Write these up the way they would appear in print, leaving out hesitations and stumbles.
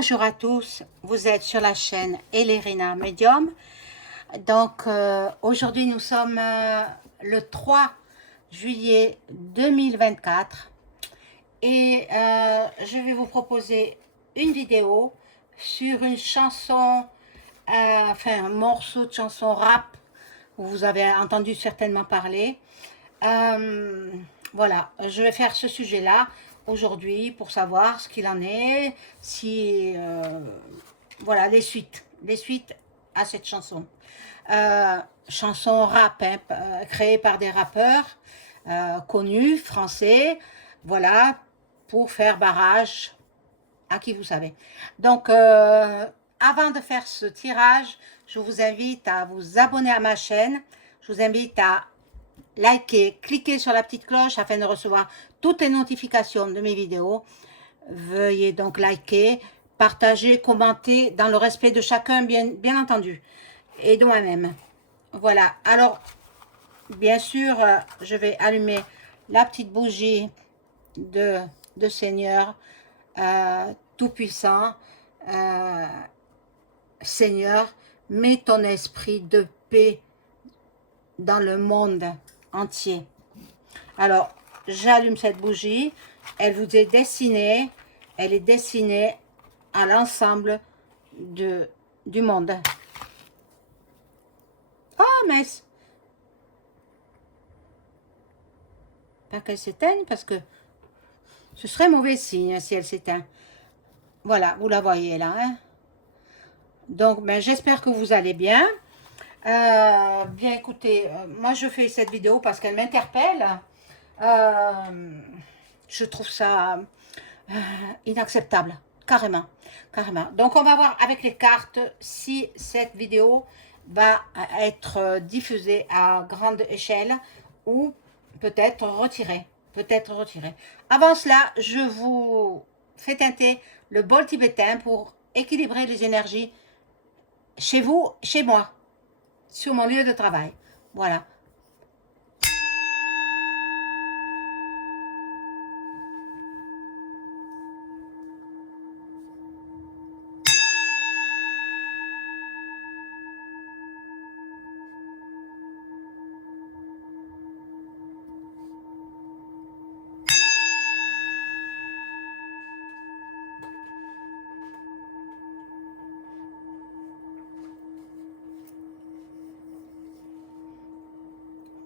Bonjour à tous, vous êtes sur la chaîne Elérina Medium. Donc aujourd'hui nous sommes le 3 juillet 2024 et je vais vous proposer une vidéo sur une chanson, enfin un morceau de chanson rap où vous avez entendu certainement parler. Voilà, je vais faire ce sujet-là aujourd'hui pour savoir ce qu'il en est, si voilà les suites à cette chanson. Chanson rap, hein, créée par des rappeurs connus, français, voilà, pour faire barrage à qui vous savez. Donc, avant de faire ce tirage, je vous invite à vous abonner à ma chaîne, je vous invite à liker, cliquez sur la petite cloche afin de recevoir toutes les notifications de mes vidéos. Veuillez donc liker, partager, commenter dans le respect de chacun, bien entendu, et de moi-même. Voilà, alors, bien sûr, je vais allumer la petite bougie de Seigneur Tout-Puissant. Seigneur, mets ton esprit de paix dans le monde entier. Alors, j'allume cette bougie. Elle vous est destinée, elle est destinée à l'ensemble du monde. Oh, mais pas qu'elle s'éteigne, parce que ce serait mauvais signe si elle s'éteint. Voilà, vous la voyez là. Hein? Donc, ben, j'espère que vous allez bien. Bien écoutez, moi je fais cette vidéo parce qu'elle m'interpelle. Je trouve ça inacceptable, carrément, carrément. Donc on va voir avec les cartes si cette vidéo va être diffusée à grande échelle ou peut-être retirée, Avant cela, je vous fais teinter le bol tibétain pour équilibrer les énergies chez vous, chez moi, sur mon lieu de travail. Voilà.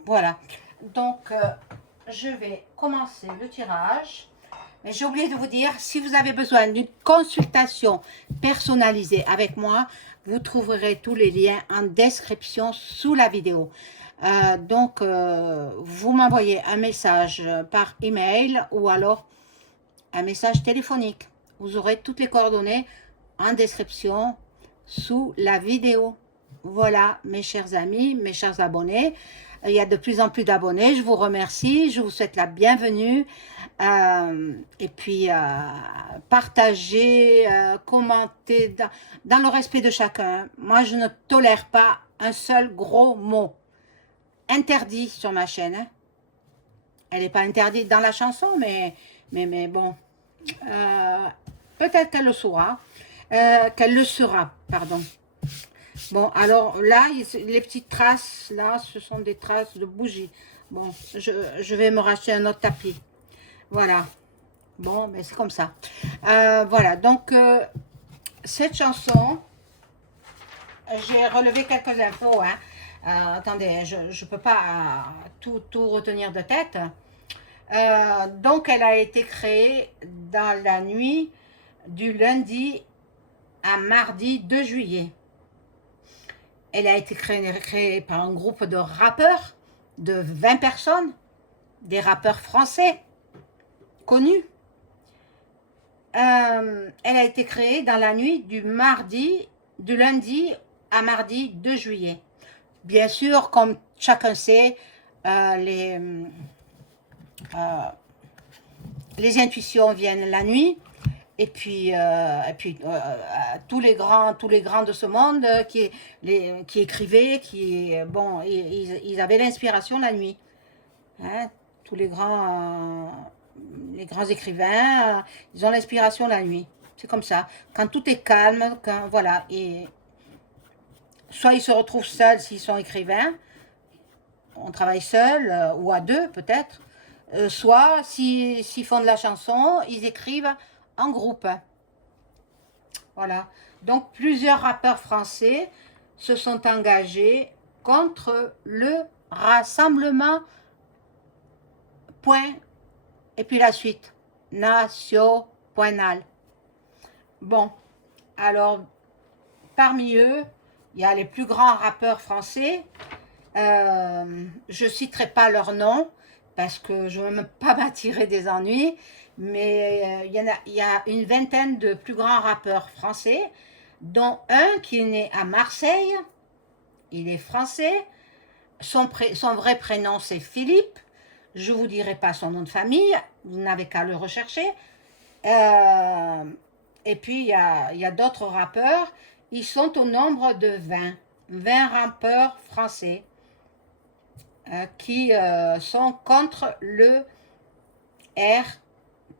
Voilà, donc je vais commencer le tirage. Mais j'ai oublié de vous dire, si vous avez besoin d'une consultation personnalisée avec moi, vous trouverez tous les liens en description sous la vidéo. Donc, vous m'envoyez un message par email ou alors un message téléphonique. Vous aurez toutes les coordonnées en description sous la vidéo. Voilà, mes chers amis, mes chers abonnés. Il y a de plus en plus d'abonnés. Je vous remercie. Je vous souhaite la bienvenue. Et puis, partagez, commentez dans le respect de chacun. Moi, je ne tolère pas un seul gros mot. Interdit sur ma chaîne. Hein. Elle n'est pas interdite dans la chanson, mais bon. Peut-être qu'elle le saura. Qu'elle le sera, pardon. Bon, alors là, les petites traces, là, ce sont des traces de bougies. Bon, je vais me racheter un autre tapis. Voilà. Bon, mais c'est comme ça. Voilà, donc, cette chanson, j'ai relevé quelques infos. Hein. Attendez, je ne peux pas tout retenir de tête. Donc, elle a été créée dans la nuit du lundi à mardi 2 juillet. Elle a été créée par un groupe de rappeurs de 20 personnes, des rappeurs français connus. Elle a été créée dans la nuit du lundi à mardi 2 juillet. Bien sûr, comme chacun sait, les intuitions viennent la nuit. Et puis tous les grands de ce monde qui écrivaient, bon, ils avaient l'inspiration la nuit. Hein, tous les grands écrivains, ils ont l'inspiration la nuit. c'est comme ça. Quand tout est calme, quand, voilà, et soit ils se retrouvent seuls s'ils sont écrivains, on travaille seul ou à deux peut-être, soit s'ils font de la chanson, ils écrivent en groupe. Voilà. Donc plusieurs rappeurs français se sont engagés contre le rassemblement, point, et puis la suite, national. Bon, alors parmi eux, il y a les plus grands rappeurs français. Je ne citerai pas leur nom parce que je ne veux même pas m'attirer des ennuis, mais il y a une vingtaine de plus grands rappeurs français, dont un qui est né à Marseille, il est français, son vrai prénom c'est Philippe, je ne vous dirai pas son nom de famille, vous n'avez qu'à le rechercher. Et puis il y a d'autres rappeurs, ils sont au nombre de 20 rappeurs français. Qui sont contre le R,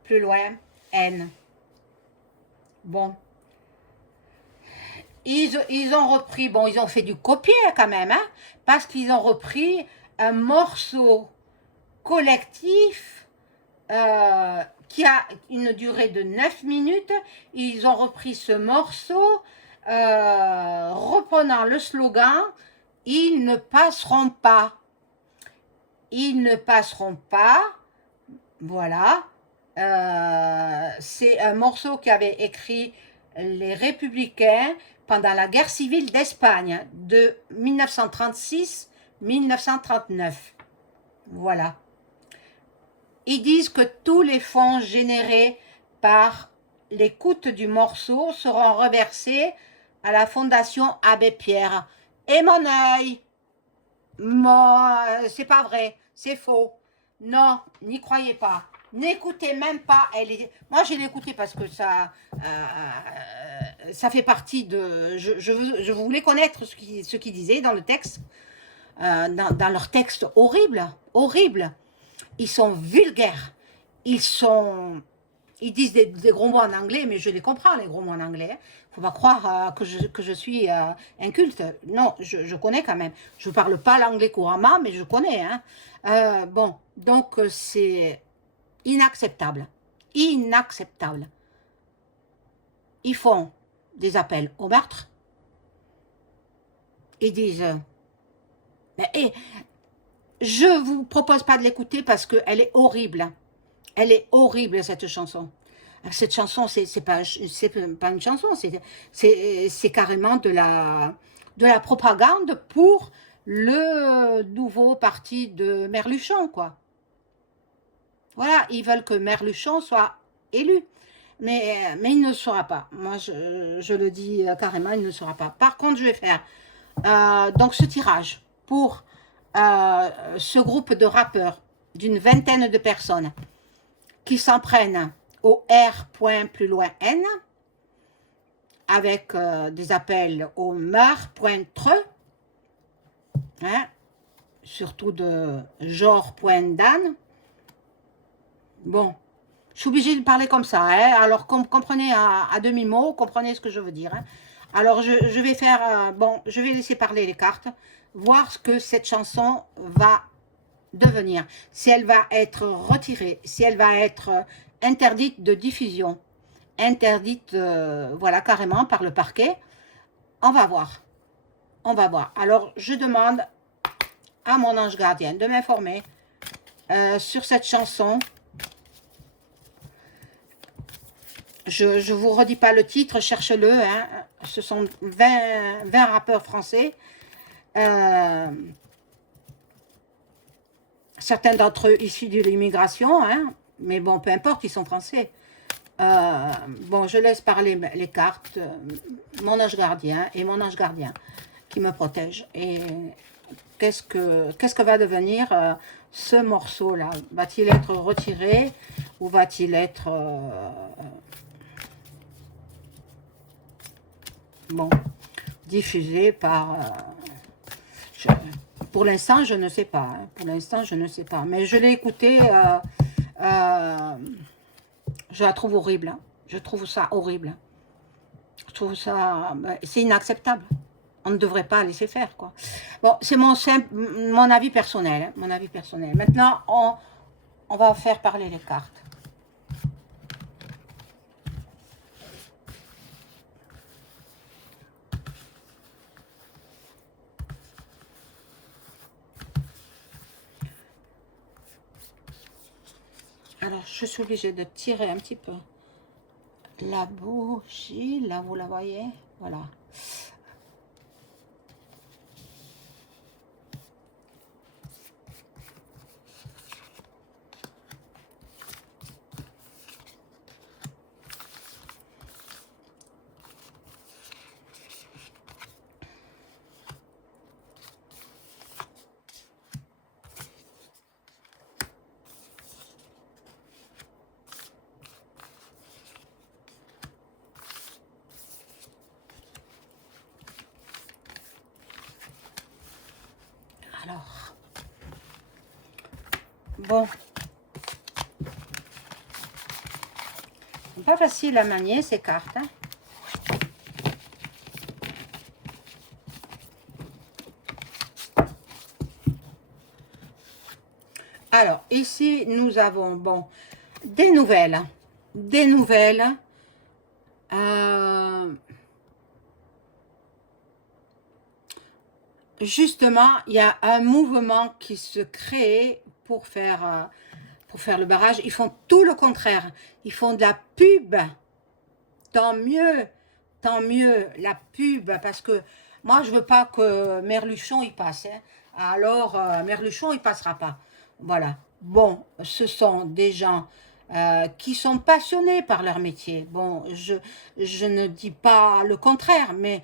plus loin, N. Bon. Ils ont repris, bon, ils ont fait du copier quand même, hein, parce qu'ils ont repris un morceau collectif qui a une durée de 9 minutes. Ils ont repris ce morceau reprenant le slogan « Ils ne passeront pas ». Ils ne passeront pas, voilà. C'est un morceau qu'avaient écrit les Républicains pendant la guerre civile d'Espagne de 1936-1939. Voilà. Ils disent que tous les fonds générés par l'écoute du morceau seront reversés à la Fondation Abbé Pierre. Et mon œil, c'est pas vrai. C'est faux. Non, n'y croyez pas. N'écoutez même pas. Moi, je l'ai écouté parce que ça fait partie de... Je voulais connaître ce qu'ils disaient dans le texte, dans leur texte horrible. Ils sont vulgaires. Ils disent des gros mots en anglais, mais je les comprends, les gros mots en anglais. Faut pas croire que je suis inculte. Non, je connais quand même. Je ne parle pas l'anglais couramment, mais je connais. Hein. Bon, donc c'est inacceptable. Inacceptable. Ils font des appels au meurtre. Ils disent... je ne vous propose pas de l'écouter parce qu'elle est horrible. Elle est horrible, cette chanson. Cette chanson, c'est pas une chanson, c'est carrément de la propagande pour le nouveau parti de Merluchon, quoi. Voilà, ils veulent que Merluchon soit élu. Mais il ne le sera pas. Moi, je le dis carrément, il ne le sera pas. Par contre, je vais faire donc ce tirage pour ce groupe de rappeurs d'une vingtaine de personnes qui s'en prennent au R point plus loin N, avec des appels au mar.treux, hein, surtout de genre.dan. Bon, je suis obligée de parler comme ça, hein, alors comprenez à demi-mot, comprenez ce que je veux dire. Hein. Alors je vais faire, bon, je vais laisser parler les cartes, voir ce que cette chanson va devenir, si elle va être retirée, si elle va être interdite de diffusion, interdite, voilà, carrément par le parquet. On va voir. On va voir. Alors, je demande à mon ange gardien de m'informer sur cette chanson. Je vous redis pas le titre, cherchez-le. Hein. Ce sont 20 rappeurs français. Certains d'entre eux issus de l'immigration, hein, mais bon, peu importe, ils sont français. Bon, je laisse parler les cartes, mon ange gardien et mon ange gardien qui me protège. Et qu'est-ce que va devenir ce morceau-là? Va-t-il être retiré ou va-t-il être... bon, diffusé par... pour l'instant, je ne sais pas. Hein. Pour l'instant, je ne sais pas. Mais je l'ai écouté... je la trouve horrible. Hein. Je trouve ça horrible. Je trouve ça... C'est inacceptable. On ne devrait pas laisser faire, quoi. Bon, c'est mon avis personnel. Hein, mon avis personnel. Maintenant, on va faire parler les cartes. Alors, je suis obligée de tirer un petit peu la bougie. Là, vous la voyez? Voilà. Alors, bon, pas facile à manier ces cartes. Hein. Alors, ici, nous avons, bon, des nouvelles. Des nouvelles. Justement, il y a un mouvement qui se crée pour faire le barrage. Ils font tout le contraire. Ils font de la pub. Tant mieux, la pub, parce que moi, je veux pas que Merluchon, il passe. Hein. Alors, Merluchon, il passera pas. Voilà. Bon, ce sont des gens qui sont passionnés par leur métier. Bon, je ne dis pas le contraire, mais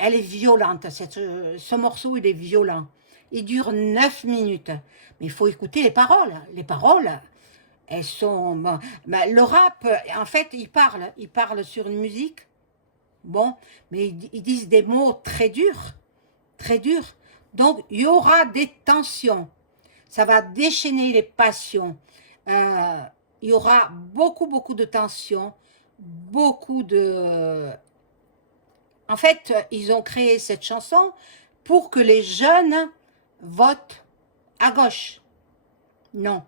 elle est violente. Ce morceau, il est violent. Il dure 9 minutes. Mais il faut écouter les paroles. Les paroles, elles sont... Bon, ben, le rap, en fait, ils parlent sur une musique, bon, mais ils disent des mots très durs, très durs. Donc, il y aura des tensions. Ça va déchaîner les passions. Il y aura beaucoup de tensions, beaucoup de... En fait, ils ont créé cette chanson pour que les jeunes votent à gauche. Non.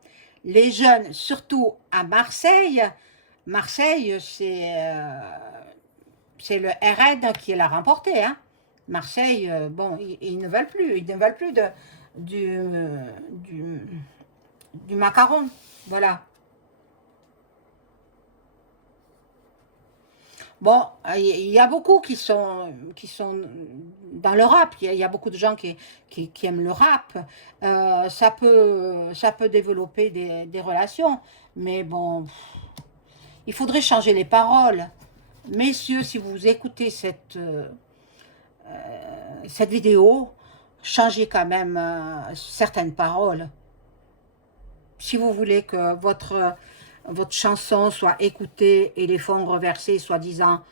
Les jeunes, surtout à Marseille, Marseille, c'est le RN qui l'a remporté. Hein. Marseille, bon, ils ne veulent plus. Ils ne veulent plus du, du, du macaron. Voilà. Bon, il y a beaucoup qui sont dans le rap. Il y a beaucoup de gens qui aiment le rap. Ça peut développer des relations. Mais bon, il faudrait changer les paroles. Messieurs, si vous écoutez cette vidéo, changez quand même certaines paroles. Si vous voulez que votre chanson soit écoutée et les fonds reversés, soi-disant,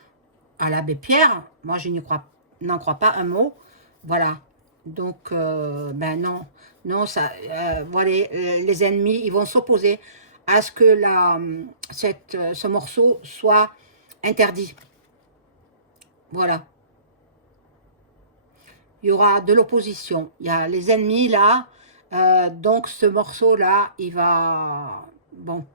à l'abbé Pierre, moi je n'en crois pas un mot. Voilà. Donc, ben non. Non, ça, voilà, les ennemis, ils vont s'opposer à ce que ce morceau soit interdit. Voilà. Il y aura de l'opposition. Il y a les ennemis là. Donc ce morceau-là, il va... Bon.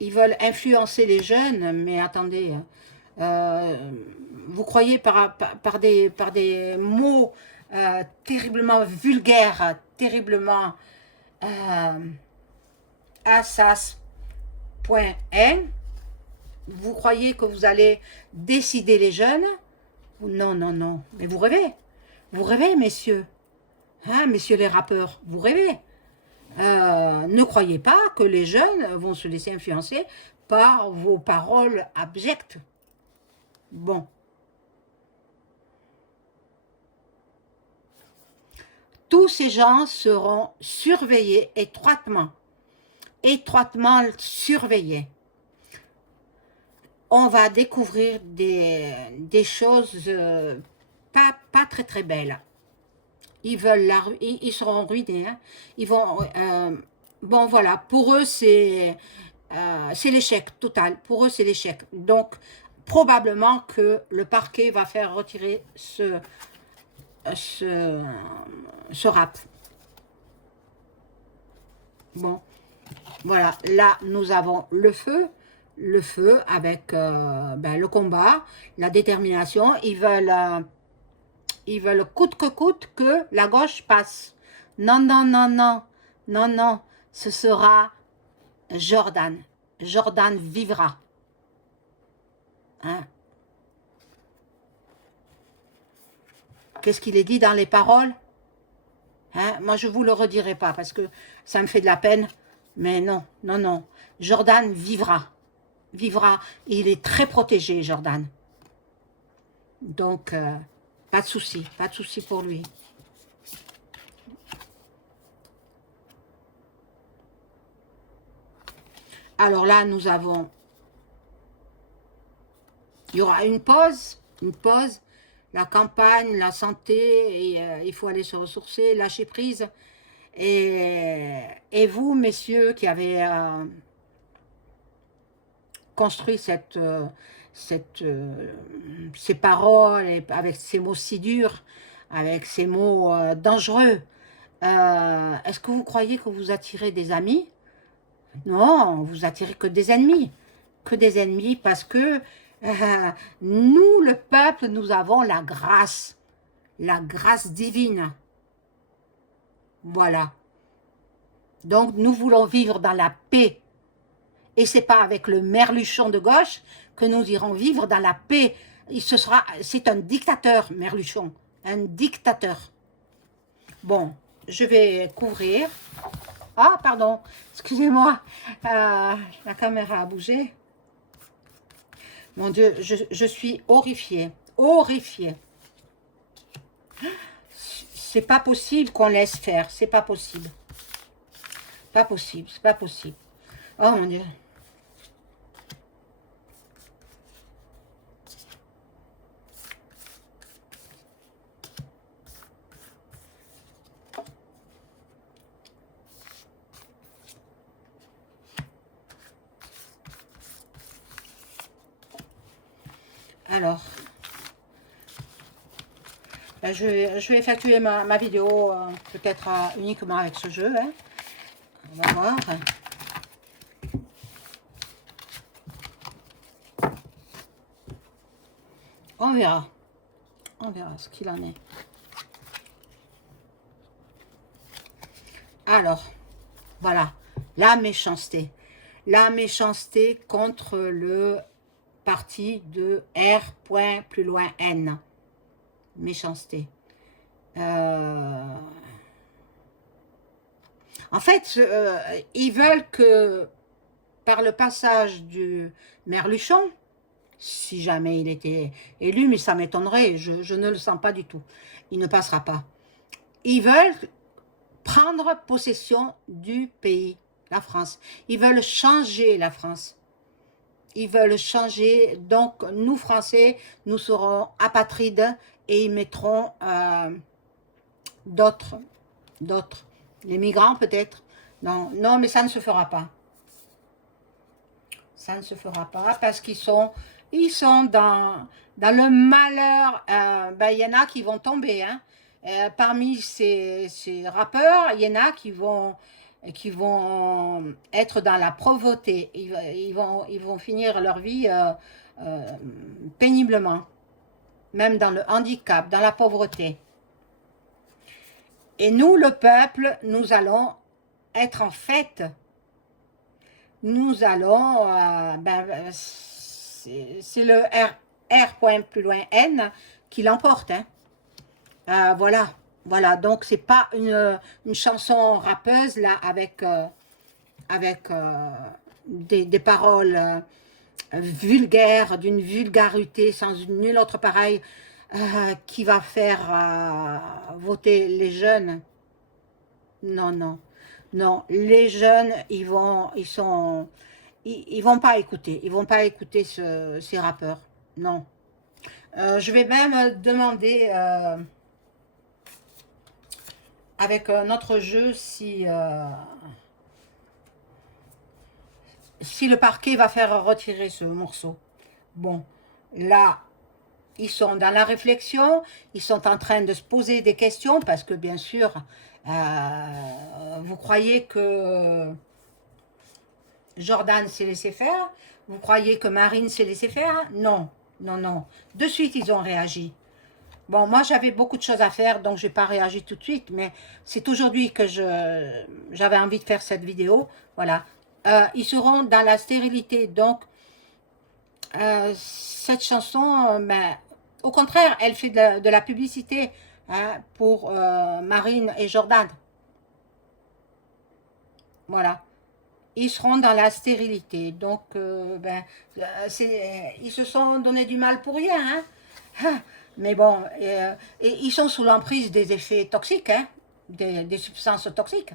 Ils veulent influencer les jeunes, mais attendez. Vous croyez par des mots terriblement vulgaires, terriblement assas.n, vous croyez que vous allez décider les jeunes? Non, non, non. Mais vous rêvez. Vous rêvez, messieurs. Hein, messieurs les rappeurs, vous rêvez. Ne croyez pas que les jeunes vont se laisser influencer par vos paroles abjectes. Bon. Tous ces gens seront surveillés étroitement. Étroitement surveillés. On va découvrir des choses pas très très belles. Ils seront ruinés. Hein. Ils vont, bon voilà, pour eux c'est c'est l'échec total. Pour eux, c'est l'échec. Donc, probablement que le parquet va faire retirer ce, ce rap. Bon, voilà. Là, nous avons le feu. Le feu avec le combat, la détermination. Ils veulent coûte que coûte que la gauche passe. Non, non, non, non. Non, non. Ce sera Jordan. Jordan vivra. Hein? Qu'est-ce qu'il est dit dans les paroles? Hein? Moi, je ne vous le redirai pas parce que ça me fait de la peine. Mais non, non, non. Jordan vivra. Vivra. Il est très protégé, Jordan. Donc, pas de souci. Pas de souci pour lui. Alors là, nous avons... Il y aura une pause. Une pause. La campagne, la santé, et, il faut aller se ressourcer, lâcher prise. Et vous, messieurs, qui avez construit ces paroles, et avec ces mots si durs, avec ces mots dangereux, est-ce que vous croyez que vous attirez des amis? Non, vous attirez que des ennemis. Que des ennemis parce que nous, le peuple, nous avons la grâce divine. Voilà. Donc, nous voulons vivre dans la paix. Et ce n'est pas avec le merluchon de gauche que nous irons vivre dans la paix. C'est un dictateur, Merluchon. Un dictateur. Bon, je vais couvrir. Ah, pardon, excusez-moi. La caméra a bougé. Mon Dieu, je suis horrifiée. Horrifiée. C'est pas possible qu'on laisse faire. C'est pas possible. Pas possible, c'est pas possible. Oh mon Dieu. Alors, je vais effectuer ma vidéo peut-être uniquement avec ce jeu. Hein. On va voir. On verra. On verra ce qu'il en est. Alors, voilà. La méchanceté. La méchanceté contre le parti de R. Plus loin N. Méchanceté. En fait, ils veulent que par le passage du Merluchon, si jamais il était élu, mais ça m'étonnerait, je ne le sens pas du tout, il ne passera pas. Ils veulent prendre possession du pays, la France. Ils veulent changer la France. Ils veulent changer, donc nous Français, nous serons apatrides et ils mettront d'autres, les migrants peut-être. Non, non, mais ça ne se fera pas. Ça ne se fera pas parce qu'ils sont dans le malheur. Il y en a qui vont tomber. Hein. Parmi ces rappeurs, il y en a qui vont être dans la pauvreté. Ils vont finir leur vie péniblement. Même dans le handicap, dans la pauvreté. Et nous, le peuple, nous allons être en fête. Nous allons, c'est le R. Plus loin N qui l'emporte. Hein. Voilà, voilà. Donc c'est pas une chanson rappeuse là avec des paroles vulgaires, d'une vulgarité sans nulle autre pareille qui va faire voter les jeunes. Non, non. Non, les jeunes, ils vont pas écouter. Ils vont pas écouter ces rappeurs. Non. Je vais même demander avec notre jeu si si le parquet va faire retirer ce morceau. Bon, là, ils sont dans la réflexion, ils sont en train de se poser des questions parce que bien sûr, vous croyez que Jordan s'est laissé faire? Vous croyez que Marine s'est laissé faire? Non, non, non. De suite, ils ont réagi. Bon, moi, j'avais beaucoup de choses à faire, donc je n'ai pas réagi tout de suite, mais c'est aujourd'hui que j'avais envie de faire cette vidéo. Voilà. Ils seront dans la stérilité, donc cette chanson, ben, au contraire, elle fait de la publicité, hein, pour Marine et Jordan. Voilà. Ils seront dans la stérilité. Donc, ben, ils se sont donné du mal pour rien. Hein. Ah, mais bon, et ils sont sous l'emprise des effets toxiques, hein, des substances toxiques,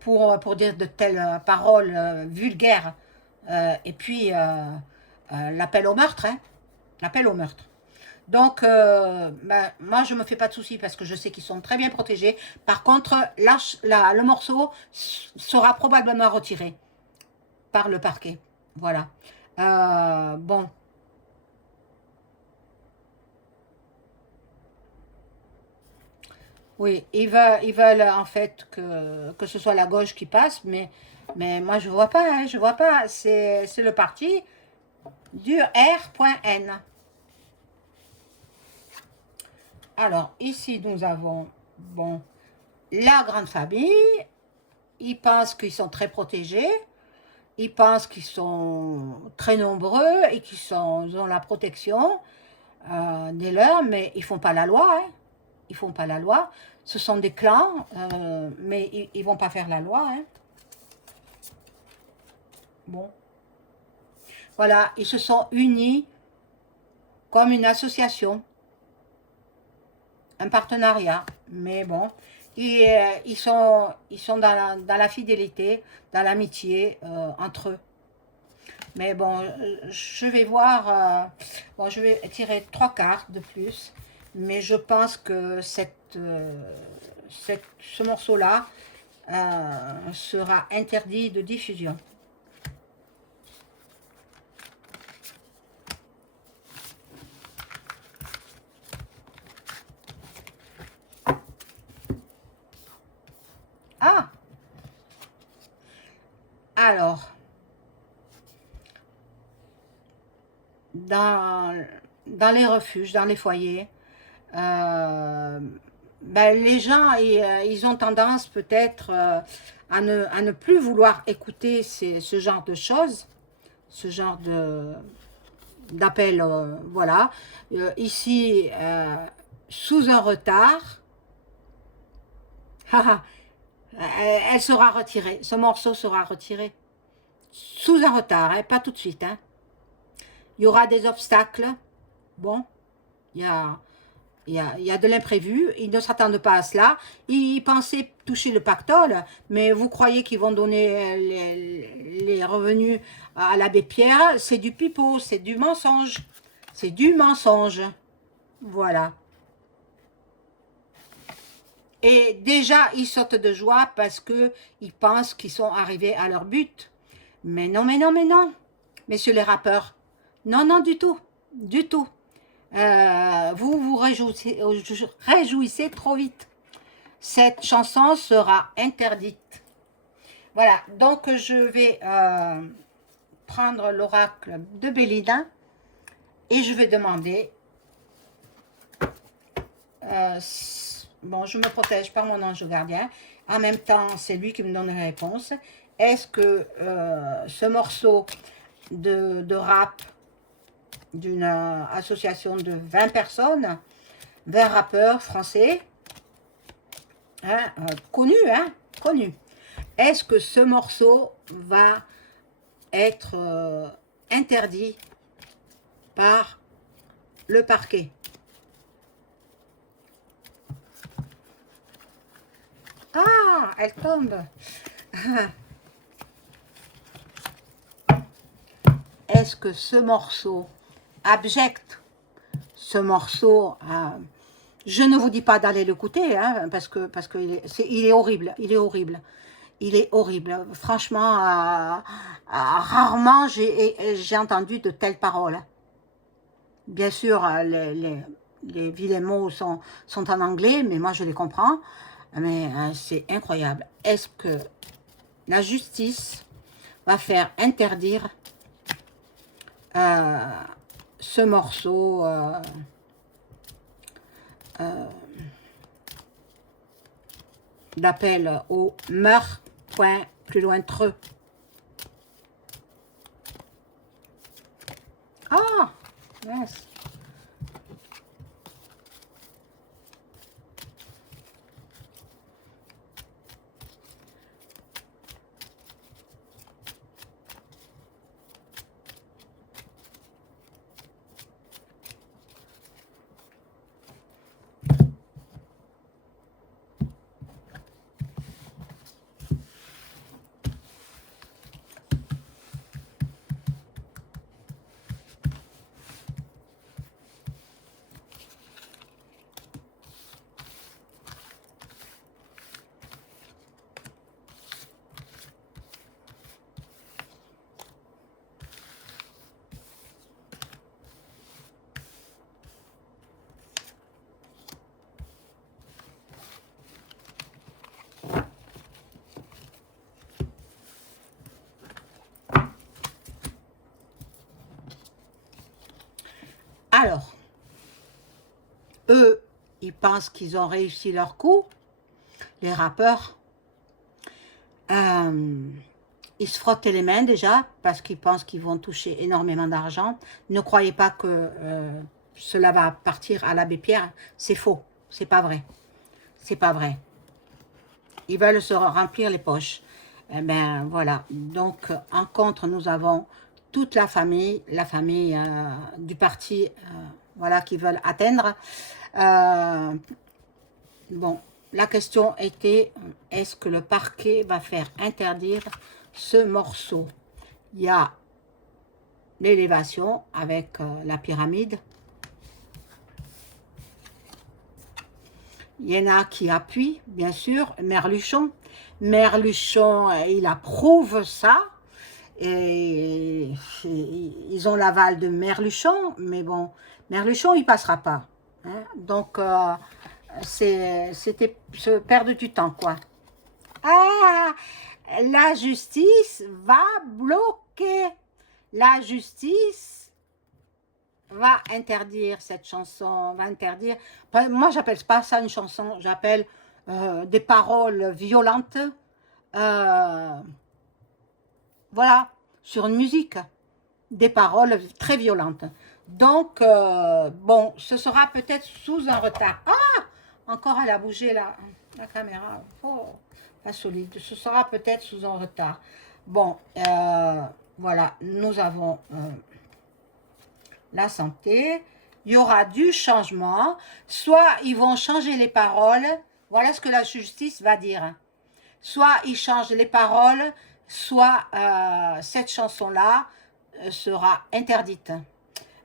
pour dire de telles paroles vulgaires. Et puis, l'appel au meurtre. Hein, l'appel au meurtre. Donc, ben, moi, je ne me fais pas de soucis parce que je sais qu'ils sont très bien protégés. Par contre, le morceau sera probablement retiré par le parquet. Voilà. Bon. Oui, ils veulent en fait que ce soit la gauche qui passe, mais moi je vois pas, hein, je vois pas. C'est le parti du R.N. Alors, ici nous avons, bon, la grande famille. Ils pensent qu'ils sont très protégés. Ils pensent qu'ils sont très nombreux et qu'ils ont la protection des leurs, mais ils font pas la loi. Hein. Ils font pas la loi. Ce sont des clans, mais ils vont pas faire la loi. Hein. Bon. Voilà, ils se sont unis comme une association, un partenariat. Mais bon, ils sont dans la fidélité, dans l'amitié entre eux. Mais bon, je vais voir, bon, je vais tirer 3 cartes de plus, mais je pense que ce morceau-là sera interdit de diffusion. Ah! Alors, dans les refuges, dans les foyers, ben, les gens, ils ont tendance peut-être à ne plus vouloir écouter ce genre de choses, ce genre d'appel, voilà. Ici, sous un retard, elle sera retirée, ce morceau sera retiré. Sous un retard, hein, pas tout de suite. Hein. Il y aura des obstacles, bon, il y a... Il y a de l'imprévu, ils ne s'attendent pas à cela. Ils pensaient toucher le pactole, mais vous croyez qu'ils vont donner les revenus à l'abbé Pierre? C'est du pipeau, c'est du mensonge. C'est du mensonge. Voilà. Et déjà, ils sautent de joie parce qu'ils pensent qu'ils sont arrivés à leur but. Mais non, mais non, mais non. Messieurs les rappeurs. Non, non, du tout. Du tout. Vous vous réjouissez trop vite. Cette chanson sera interdite. Voilà, donc je vais prendre l'oracle de Bélinda et je vais demander, bon, je me protège par mon ange gardien, en même temps c'est lui qui me donne la réponse. Est-ce que ce morceau de rap d'une association de 20 personnes, 20 rappeurs français, hein, connus, hein, connus. Est-ce que ce morceau va être interdit par le parquet? Ah, elle tombe. Est-ce que ce morceau abject, ce morceau, je ne vous dis pas d'aller l'écouter, hein, parce que il est horrible, il est horrible. Il est horrible. Franchement, rarement j'ai entendu de telles paroles. Bien sûr, les vilains mots sont en anglais, mais moi je les comprends. Mais c'est incroyable. Est-ce que la justice va faire interdire euh, ce morceau d'appel au meurtre, point plus loin treux. Ah, yes. Alors, eux, ils pensent qu'ils ont réussi leur coup, les rappeurs. Ils se frottent les mains déjà parce qu'ils pensent qu'ils vont toucher énormément d'argent. Ne croyez pas que cela va partir à l'abbé Pierre. C'est faux, c'est pas vrai. C'est pas vrai. Ils veulent se remplir les poches. Eh ben voilà. Donc en contre, nous avons toute la famille du parti, voilà, qui veulent atteindre. Bon, la question était, est-ce que le parquet va faire interdire ce morceau? Il y a l'élévation avec la pyramide. Il y en a qui appuient, bien sûr, Merluchon. Merluchon, il approuve ça. Et ils ont l'aval de Merluchon, mais bon, Merluchon, il passera pas. Hein. Donc, c'était se perdre du temps, quoi. Ah, la justice va bloquer. La justice va interdire cette chanson, va interdire. Moi, j'appelle pas ça une chanson, j'appelle des paroles violentes. Voilà, sur une musique, des paroles très violentes. Donc, bon, ce sera peut-être sous un retard. Ah, encore elle a bougé la caméra. Oh, pas solide. Ce sera peut-être sous un retard. Bon, voilà, nous avons la santé. Il y aura du changement. Soit ils vont changer les paroles. Voilà ce que la justice va dire. Soit ils changent les paroles, soit cette chanson-là sera interdite.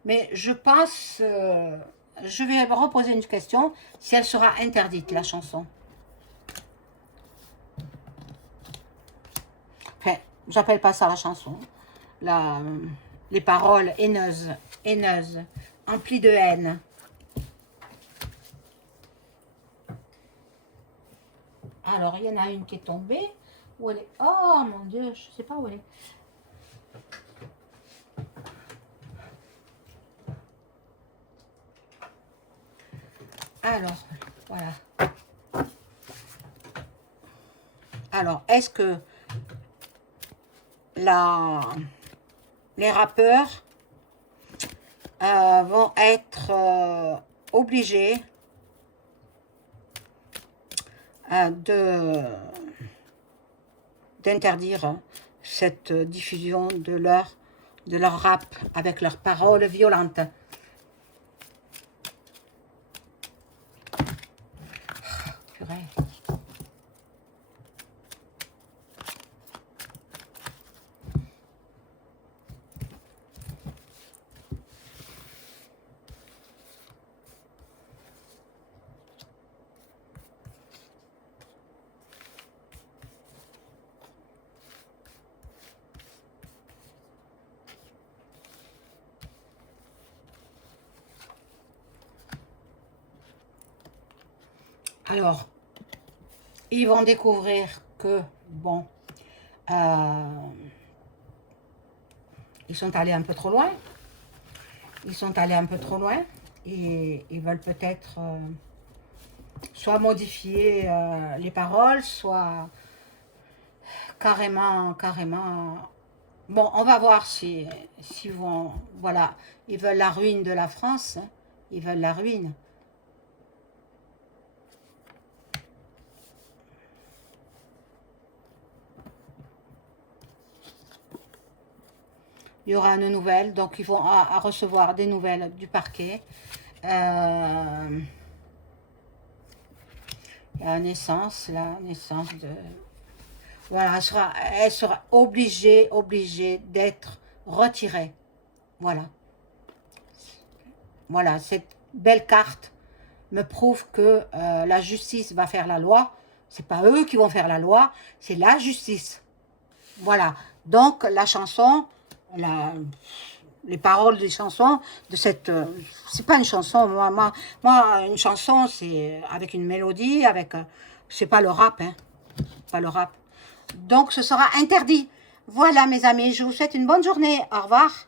Mais je pense, je vais reposer une question, si elle sera interdite, la chanson. Enfin, j'appelle pas ça la chanson. La, les paroles haineuses, emplies de haine. Alors, il y en a une qui est tombée. Où elle est? Oh mon Dieu, je ne sais pas où elle est. Alors, voilà. Alors, est-ce que les rappeurs vont être obligés d'interdire cette diffusion de leur rap avec leurs paroles violentes? Purée. Alors, ils vont découvrir que, bon, ils sont allés un peu trop loin. Ils sont allés un peu trop loin. Et ils veulent peut-être soit modifier les paroles, soit carrément. Bon, on va voir si vont, voilà, ils veulent la ruine de la France, hein. Ils veulent la ruine. Il y aura une nouvelle, donc ils vont à recevoir des nouvelles du parquet. Il y a naissance, là, naissance de... Voilà, elle sera obligée d'être retirée. Voilà. Voilà, cette belle carte me prouve que la justice va faire la loi. C'est pas eux qui vont faire la loi, c'est la justice. Voilà. Donc la chanson, les paroles des chansons de cette, c'est pas une chanson. Moi, une chanson, c'est avec une mélodie, avec, c'est pas le rap, hein, pas le rap. Donc ce sera interdit. Voilà mes amis, je vous souhaite une bonne journée. Au revoir.